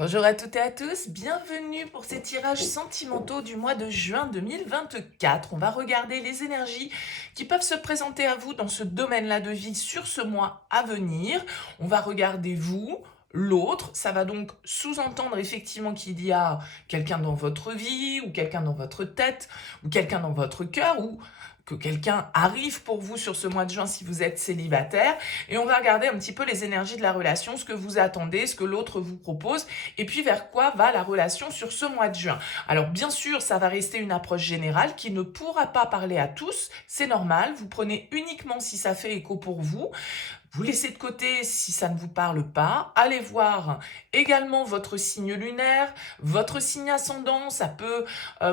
Bonjour à toutes et à tous, bienvenue pour ces tirages sentimentaux du mois de juin 2024. On va regarder les énergies qui peuvent se présenter à vous dans ce domaine-là de vie sur ce mois à venir. On va regarder vous, l'autre. Ça va donc sous-entendre effectivement qu'il y a quelqu'un dans votre vie ou quelqu'un dans votre tête ou quelqu'un dans votre cœur ou que quelqu'un arrive pour vous sur ce mois de juin si vous êtes célibataire. Et on va regarder un petit peu les énergies de la relation, ce que vous attendez, ce que l'autre vous propose, et puis vers quoi va la relation sur ce mois de juin. Alors bien sûr, ça va rester une approche générale qui ne pourra pas parler à tous, c'est normal, vous prenez uniquement si ça fait écho pour vous. Vous laissez de côté si ça ne vous parle pas. Allez voir également votre signe lunaire, votre signe ascendant. Ça peut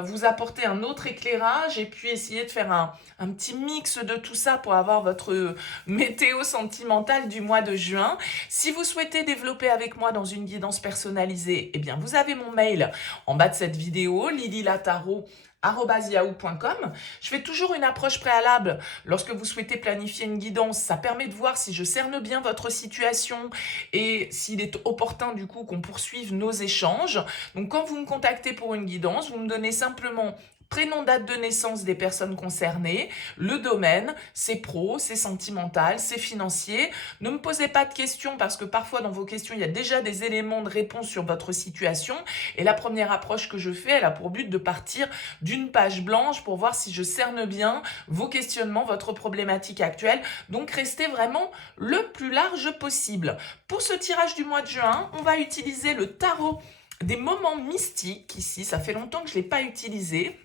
vous apporter un autre éclairage et puis essayer de faire un petit mix de tout ça pour avoir votre météo sentimentale du mois de juin. Si vous souhaitez développer avec moi dans une guidance personnalisée, eh bien vous avez mon mail en bas de cette vidéo, lilylataro@yahoo.com. Je fais toujours une approche préalable lorsque vous souhaitez planifier une guidance. Ça permet de voir si je cerne bien votre situation et s'il est opportun du coup qu'on poursuive nos échanges. Donc quand vous me contactez pour une guidance, vous me donnez simplement prénom, date de naissance des personnes concernées, le domaine, c'est pro, c'est sentimental, c'est financier. Ne me posez pas de questions parce que parfois dans vos questions, il y a déjà des éléments de réponse sur votre situation. Et la première approche que je fais, elle a pour but de partir d'une page blanche pour voir si je cerne bien vos questionnements, votre problématique actuelle. Donc restez vraiment le plus large possible. Pour ce tirage du mois de juin, on va utiliser le tarot des moments mystiques. Ici, ça fait longtemps que je ne l'ai pas utilisé.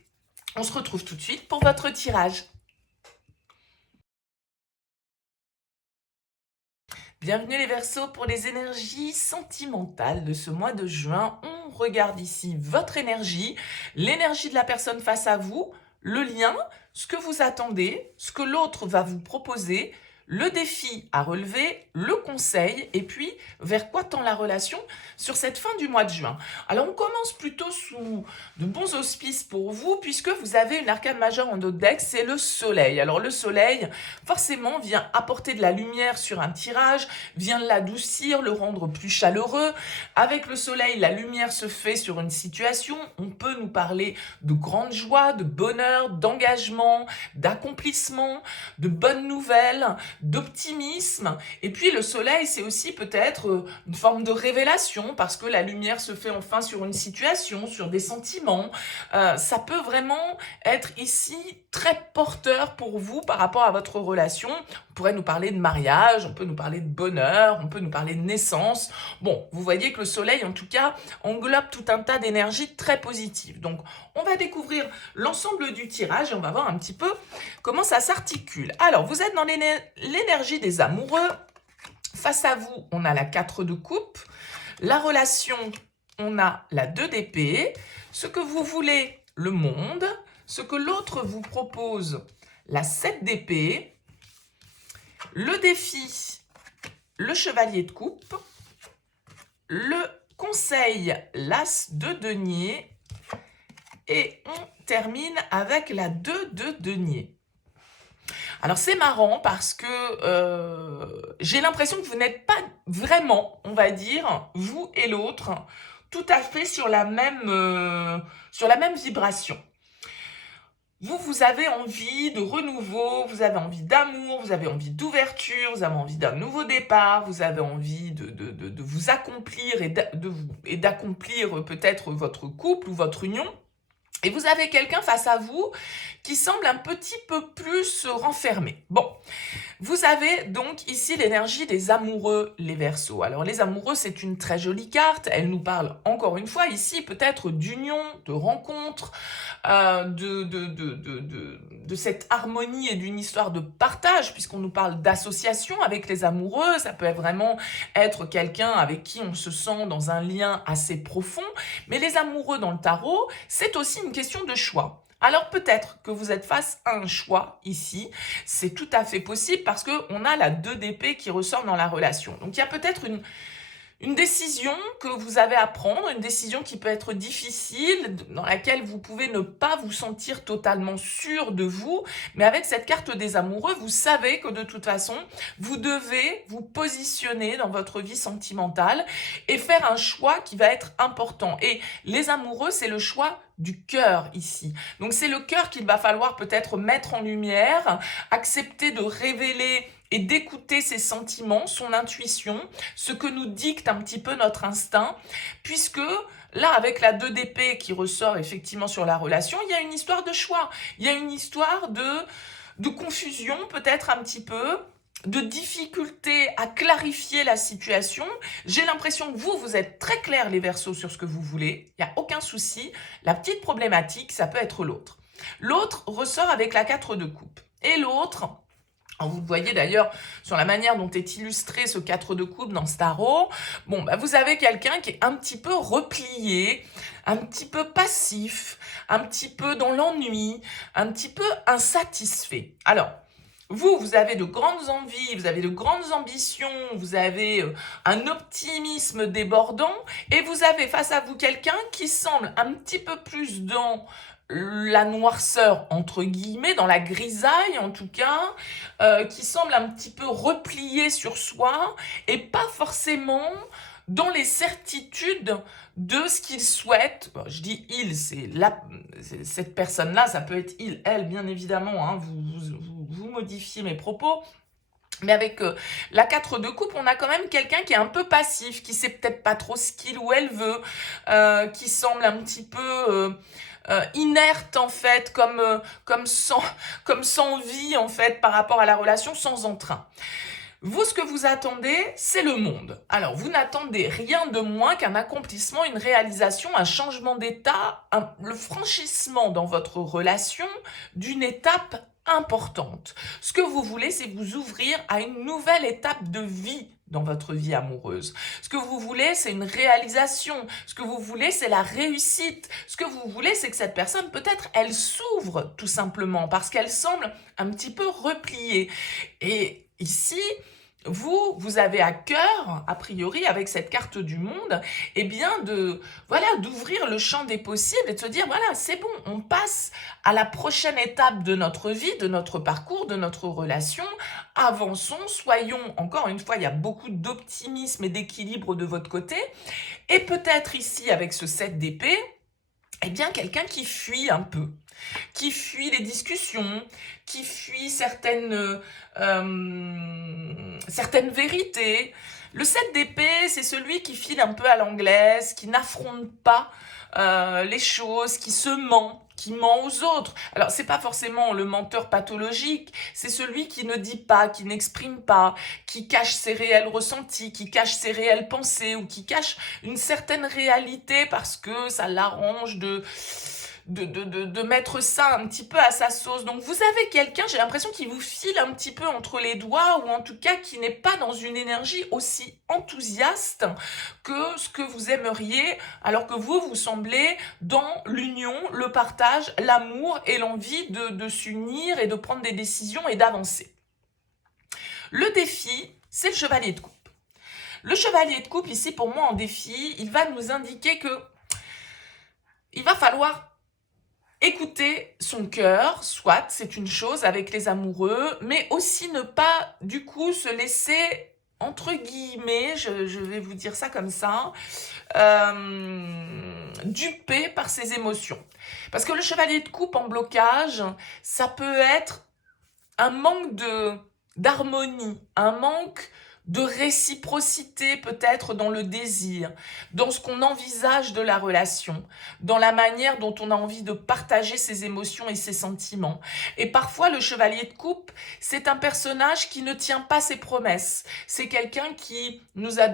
On se retrouve tout de suite pour votre tirage. Bienvenue les Verseaux pour les énergies sentimentales de ce mois de juin. On regarde ici votre énergie, l'énergie de la personne face à vous, le lien, ce que vous attendez, ce que l'autre va vous proposer, le défi à relever, le conseil et puis vers quoi tend la relation sur cette fin du mois de juin. Alors on commence plutôt sous de bons auspices pour vous puisque vous avez une arcane majeure en dos de deck, c'est le soleil. Alors le soleil forcément vient apporter de la lumière sur un tirage, vient l'adoucir, le rendre plus chaleureux. Avec le soleil, la lumière se fait sur une situation, on peut nous parler de grande joie, de bonheur, d'engagement, d'accomplissement, de bonnes nouvelles, d'optimisme. Et puis le soleil, c'est aussi peut-être une forme de révélation parce que la lumière se fait enfin sur une situation, sur des sentiments. Ça peut vraiment être ici très porteur pour vous par rapport à votre relation. On pourrait nous parler de mariage, on peut nous parler de bonheur, on peut nous parler de naissance. Bon, vous voyez que le soleil, en tout cas, englobe tout un tas d'énergies très positives. Donc, on va découvrir l'ensemble du tirage et on va voir un petit peu comment ça s'articule. Alors, vous êtes dans l'énergie des amoureux. Face à vous, on a la 4 de coupe. La relation, on a la 2 d'épée. Ce que vous voulez, le monde. Ce que l'autre vous propose, la 7 d'épée. Le défi, le chevalier de coupe. Le conseil, l'as de denier. Et on termine avec la 2 de denier. Alors c'est marrant parce que j'ai l'impression que vous n'êtes pas vraiment, on va dire, vous et l'autre, tout à fait sur la même vibration. Vous avez envie de renouveau, vous avez envie d'amour, vous avez envie d'ouverture, vous avez envie d'un nouveau départ, vous avez envie de vous accomplir et d'accomplir peut-être votre couple ou votre union. Et vous avez quelqu'un face à vous qui semble un petit peu plus renfermé. Bon, vous avez donc ici l'énergie des amoureux, les Verseaux. Alors les amoureux, c'est une très jolie carte. Elle nous parle encore une fois ici peut-être d'union, de rencontre, de cette harmonie et d'une histoire de partage, puisqu'on nous parle d'association avec les amoureux. Ça peut vraiment être quelqu'un avec qui on se sent dans un lien assez profond. Mais les amoureux dans le tarot, c'est aussi une question de choix. Alors peut-être que vous êtes face à un choix ici, c'est tout à fait possible parce qu'on a la 2 d'épée qui ressort dans la relation. Donc il y a peut-être une décision que vous avez à prendre, une décision qui peut être difficile, dans laquelle vous pouvez ne pas vous sentir totalement sûr de vous, mais avec cette carte des amoureux, vous savez que de toute façon, vous devez vous positionner dans votre vie sentimentale et faire un choix qui va être important. Et les amoureux, c'est le choix du cœur ici. Donc c'est le cœur qu'il va falloir peut-être mettre en lumière, accepter de révéler et d'écouter ses sentiments, son intuition, ce que nous dicte un petit peu notre instinct, puisque là, avec la 2 d'épée qui ressort effectivement sur la relation, il y a une histoire de choix, il y a une histoire de confusion peut-être un petit peu, de difficulté à clarifier la situation. J'ai l'impression que vous êtes très clairs les Verseaux sur ce que vous voulez, il n'y a aucun souci. La petite problématique, ça peut être l'autre. L'autre ressort avec la 4 de coupe. Et l'autre, vous voyez d'ailleurs sur la manière dont est illustré ce 4 de coupe dans ce tarot, bon, vous avez quelqu'un qui est un petit peu replié, un petit peu passif, un petit peu dans l'ennui, un petit peu insatisfait. Alors, vous avez de grandes envies, vous avez de grandes ambitions, vous avez un optimisme débordant et vous avez face à vous quelqu'un qui semble un petit peu plus dans la noirceur, entre guillemets, dans la grisaille en tout cas, qui semble un petit peu replié sur soi et pas forcément dans les certitudes de ce qu'il souhaite. Bon, je dis il, c'est cette personne-là, ça peut être il, elle, bien évidemment, hein, vous modifiez mes propos. Mais avec la 4 de coupe, on a quand même quelqu'un qui est un peu passif, qui sait peut-être pas trop ce qu'il ou elle veut, qui semble un petit peu inerte en fait, comme sans vie en fait par rapport à la relation, sans entrain. Vous, ce que vous attendez, c'est le monde. Alors, vous n'attendez rien de moins qu'un accomplissement, une réalisation, un changement d'état, le franchissement dans votre relation d'une étape importante. Ce que vous voulez, c'est vous ouvrir à une nouvelle étape de vie dans votre vie amoureuse. Ce que vous voulez, c'est une réalisation. Ce que vous voulez, c'est la réussite. Ce que vous voulez, c'est que cette personne, peut-être, elle s'ouvre tout simplement parce qu'elle semble un petit peu repliée. Et ici, vous avez à cœur, a priori, avec cette carte du monde, eh bien d'ouvrir le champ des possibles et de se dire, voilà, c'est bon, on passe à la prochaine étape de notre vie, de notre parcours, de notre relation. Avançons, soyons, encore une fois, il y a beaucoup d'optimisme et d'équilibre de votre côté. Et peut-être ici, avec ce 7 d'épée, eh bien, quelqu'un qui fuit un peu, qui fuit les discussions, qui fuit certaines vérités. Le 7 d'épée, c'est celui qui file un peu à l'anglaise, qui n'affronte pas les choses, qui se ment, qui ment aux autres. Alors, c'est pas forcément le menteur pathologique, c'est celui qui ne dit pas, qui n'exprime pas, qui cache ses réels ressentis, qui cache ses réelles pensées ou qui cache une certaine réalité parce que ça l'arrange de mettre ça un petit peu à sa sauce. Donc vous avez quelqu'un, j'ai l'impression qu'il vous file un petit peu entre les doigts ou en tout cas qui n'est pas dans une énergie aussi enthousiaste que ce que vous aimeriez, alors que vous semblez dans l'union, le partage, l'amour et l'envie de s'unir et de prendre des décisions et d'avancer. Le défi, c'est le chevalier de coupe. Le chevalier de coupe, ici, pour moi, en défi, il va nous indiquer que il va falloir écouter son cœur, soit c'est une chose avec les amoureux, mais aussi ne pas du coup se laisser, entre guillemets, je vais vous dire ça comme ça, duper par ses émotions. Parce que le chevalier de coupe en blocage, ça peut être un manque d'harmonie, un manque de réciprocité peut-être dans le désir, dans ce qu'on envisage de la relation, dans la manière dont on a envie de partager ses émotions et ses sentiments. Et parfois, le chevalier de coupe, c'est un personnage qui ne tient pas ses promesses. C'est quelqu'un qui nous a,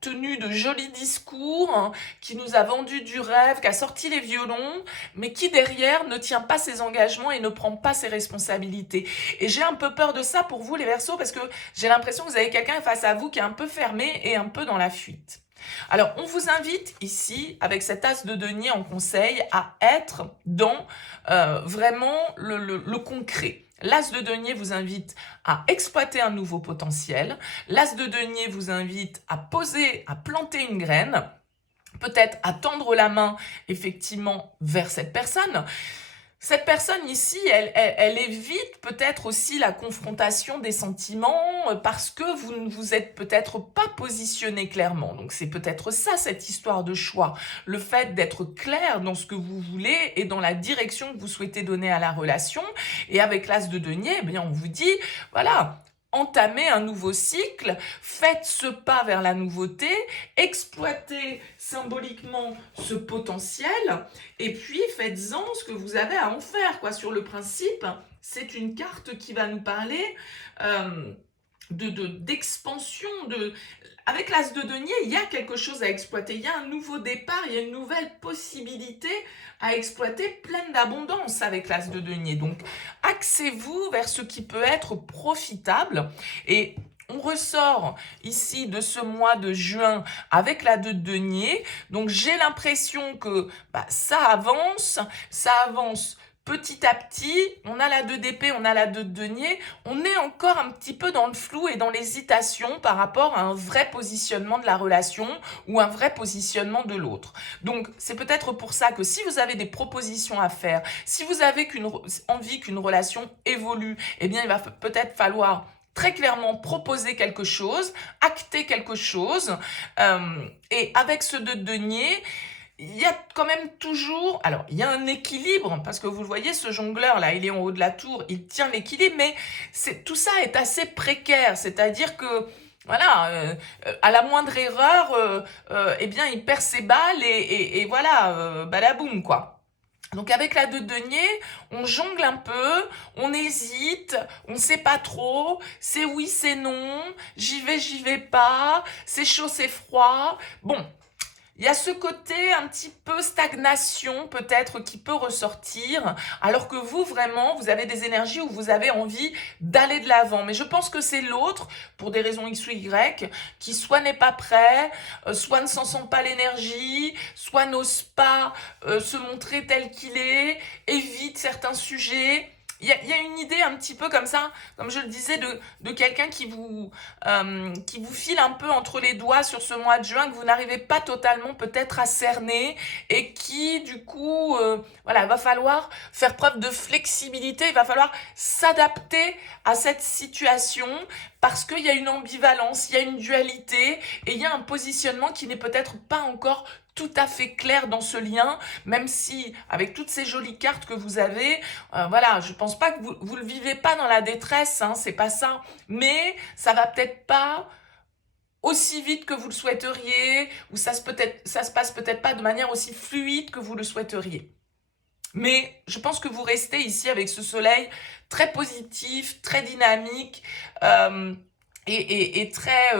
tenu de jolis discours, hein, qui nous a vendu du rêve, qui a sorti les violons, mais qui derrière ne tient pas ses engagements et ne prend pas ses responsabilités. Et j'ai un peu peur de ça pour vous les Verseaux, parce que j'ai l'impression que vous avez quelqu'un face à vous qui est un peu fermé et un peu dans la fuite. Alors, on vous invite ici, avec cet as de denier en conseil, à être dans vraiment le concret. L'As de denier vous invite à exploiter un nouveau potentiel. L'As de denier vous invite à poser, à planter une graine, peut-être à tendre la main effectivement vers cette personne. Cette personne ici, elle évite peut-être aussi la confrontation des sentiments parce que vous ne vous êtes peut-être pas positionné clairement. Donc c'est peut-être ça, cette histoire de choix. Le fait d'être clair dans ce que vous voulez et dans la direction que vous souhaitez donner à la relation. Et avec l'As de denier, eh bien on vous dit, voilà, entamez un nouveau cycle, faites ce pas vers la nouveauté, exploitez symboliquement ce potentiel et puis faites-en ce que vous avez à en faire, quoi. Sur le principe, c'est une carte qui va nous parler d'expansion. Avec l'As de denier, il y a quelque chose à exploiter, il y a un nouveau départ, il y a une nouvelle possibilité à exploiter pleine d'abondance avec l'As de denier. Donc, axez-vous vers ce qui peut être profitable et on ressort ici de ce mois de juin avec la 2 de denier. Donc, j'ai l'impression que ça avance petit à petit. On a la 2 d'épée, on a la 2 de denier. On est encore un petit peu dans le flou et dans l'hésitation par rapport à un vrai positionnement de la relation ou un vrai positionnement de l'autre. Donc, c'est peut-être pour ça que si vous avez des propositions à faire, si vous avez envie qu'une relation évolue, eh bien, il va peut-être falloir très clairement proposer quelque chose, acter quelque chose. Et avec ce 2 de denier, il y a quand même toujours, alors il y a un équilibre, parce que vous le voyez, ce jongleur-là, il est en haut de la tour, il tient l'équilibre, mais tout ça est assez précaire, c'est-à-dire que, voilà, à la moindre erreur, eh bien, il perd ses balles et voilà, badaboum, quoi. Donc avec la 2 de denier, on jongle un peu, on hésite, on ne sait pas trop, c'est oui, c'est non, j'y vais pas, c'est chaud, c'est froid. Bon, il y a ce côté un petit peu stagnation peut-être qui peut ressortir, alors que vous, vraiment, vous avez des énergies où vous avez envie d'aller de l'avant. Mais je pense que c'est l'autre, pour des raisons X ou Y, qui soit n'est pas prêt, soit ne s'en sent pas l'énergie, soit n'ose pas se montrer tel qu'il est, évite certains sujets. Il y a une idée un petit peu comme ça, comme je le disais, de quelqu'un qui vous file un peu entre les doigts sur ce mois de juin, que vous n'arrivez pas totalement peut-être à cerner et qui, du coup, voilà, il va falloir faire preuve de flexibilité, il va falloir s'adapter à cette situation parce qu'il y a une ambivalence, il y a une dualité et il y a un positionnement qui n'est peut-être pas encore tout à fait clair dans ce lien, même si avec toutes ces jolies cartes que vous avez, voilà, je pense pas que vous le vivez pas dans la détresse, hein, c'est pas ça, mais ça va peut-être pas aussi vite que vous le souhaiteriez, ou ça se passe peut-être pas de manière aussi fluide que vous le souhaiteriez. Mais je pense que vous restez ici avec ce soleil très positif, très dynamique, et très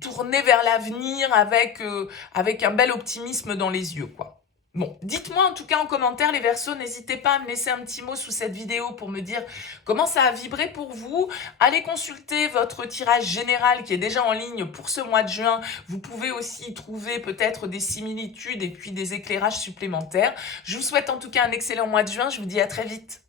tourné vers l'avenir avec un bel optimisme dans les yeux, quoi. Bon, dites-moi en tout cas en commentaire les Verseaux, n'hésitez pas à me laisser un petit mot sous cette vidéo pour me dire comment ça a vibré pour vous. Allez consulter votre tirage général qui est déjà en ligne pour ce mois de juin. Vous pouvez aussi y trouver peut-être des similitudes et puis des éclairages supplémentaires. Je vous souhaite en tout cas un excellent mois de juin, je vous dis à très vite.